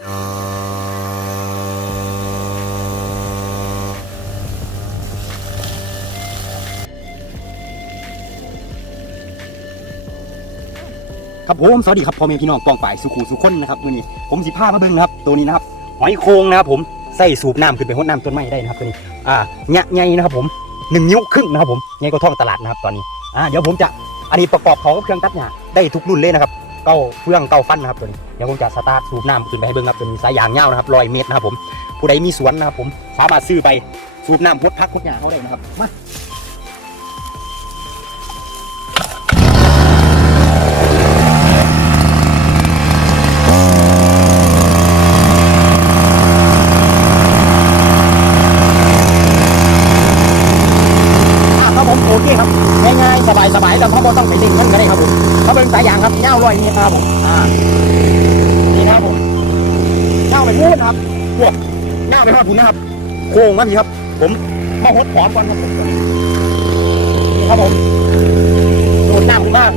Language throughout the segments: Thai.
ครับผมสวัสดีครับพ่อแม่พี่น้องกองฝ่ายสุขุสุขคนนะครับวันนี้ผมสิพามาเบิ่งนะครับ ตัวนี้นะครับหอยโครงนะครับผมใส่สูบน้ำขึ้นไปหดน้ำต้นไม้ได้นะครับตัวนี้อ่าใหญ่ใหญ่นะครับผมหนึ่งนิ้วครึ่งนะครับผมใหญ่กว่าท้องตลาดนะครับตอนนี้อ่าเดี๋ยวผมจะอันนี้ประกอบเขากับเครื่องตัดหญ้าได้ทุกรุ่นเลยนะครับเก้าเฟื่องเก้าฟันนะครับตัวนี้ เดี๋ยวผมจะสตาร์ทสูบน้ำขึ้นไปให้เบิ่งครับตัวนี้สายยางยาวนะครับร้อยเมตรนะครับผมผู้ใดมีสวนนะครับผมสามารถซื้อไปสูบน้ำพดพักพดหญ้าเขาได้นะครับมาผมโอเคครับง่ายๆสบายๆแต่เขาบ่ต้องไปเล่นมันก็ได้ครับผมเขาเป็นสายยางครับเงาลอยนี่ครับผมอ่า เงาไปพูดนะครับพวกเงาไปทอดคุณนะครับ โค้งมาพี่ครับ ผมมาหดหอมก่อนครับผมครับผมโดดน้ำขึ้นมาก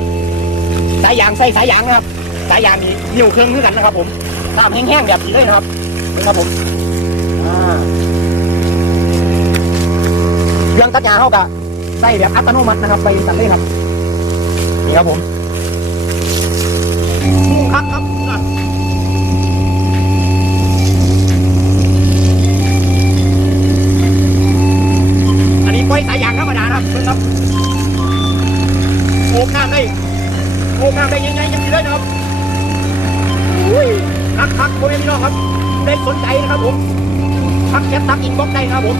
สายยางใส่สายยางนะครับ สายยางนี่นิ้วเครื่องด้วยกันนะครับ ผมตามแห้งๆแบบนี้เลยนะครับนี่ครับผมอ่าเรื่องตัดหญ้าเข้ากะใส่แบบอัตโนมัตินะครับไปตัดเลยครับนี่ครับผม นะครับเพื่อนครับโอ้ข้ามได้โอ้ข้ามได้ยังไงยังดีเลยนะครับอุ้ยคักพักโคเรียนพี่น้องครับ ได้สนใจนะครับผมพักแคปตักอินบ็อกได้นะครับผม